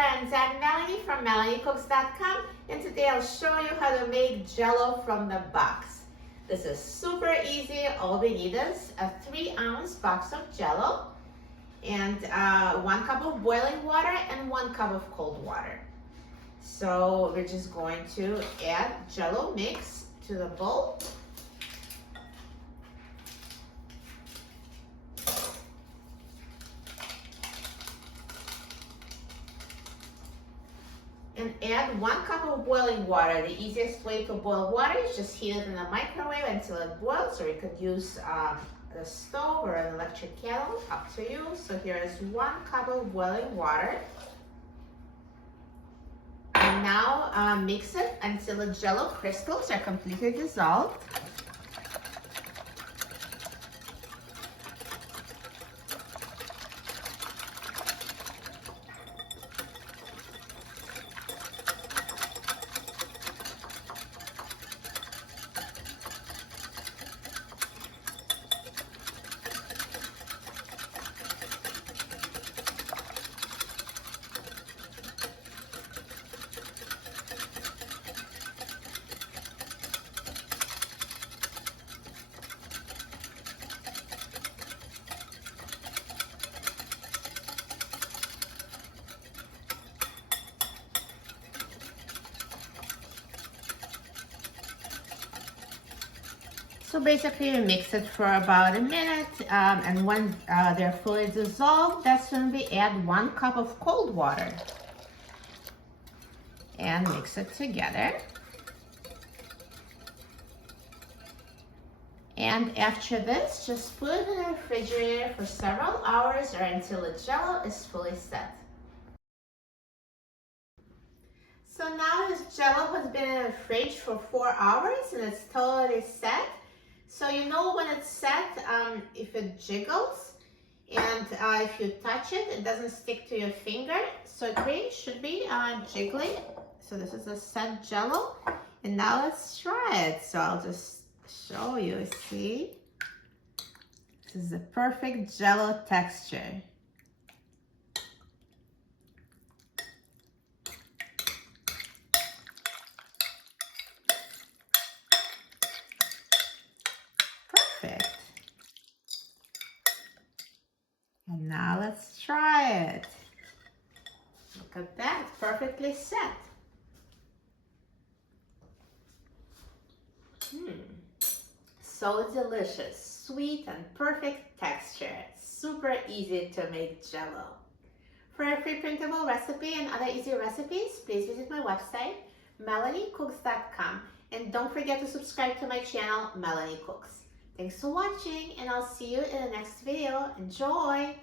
friends, I'm Melanie from MelanieCooks.com, and today I'll show you how to make Jello from the box. This is super easy. All we need is a 3-ounce box of Jello and 1 cup of boiling water and 1 cup of cold water. So we're just going to add Jello mix to the bowl. And add 1 cup of boiling water. The easiest way to boil water is just heat it in the microwave until it boils, or you could use the stove or an electric kettle, up to you. So here is 1 cup of boiling water. And now mix it until the Jello crystals are completely dissolved. So basically we mix it for about a minute, and when they're fully dissolved, that's when we add 1 cup of cold water and mix it together. And after this, just put it in the refrigerator for several hours or until the Jello is fully set. So now this Jello has been in the fridge for 4 hours and it's totally set. So you know when it's set, if it jiggles and if you touch it, it doesn't stick to your finger. So it really should be jiggling. So this is a set Jello. And now let's try it. So I'll just show you, see? This is the perfect Jello texture. Perfect. And now let's try it. Look at that, it's perfectly set. So delicious, sweet and perfect texture. Super easy to make Jello. For a free printable recipe and other easy recipes, please visit my website, MelanieCooks.com. And don't forget to subscribe to my channel, Melanie Cooks. Thanks for watching, and I'll see you in the next video. Enjoy!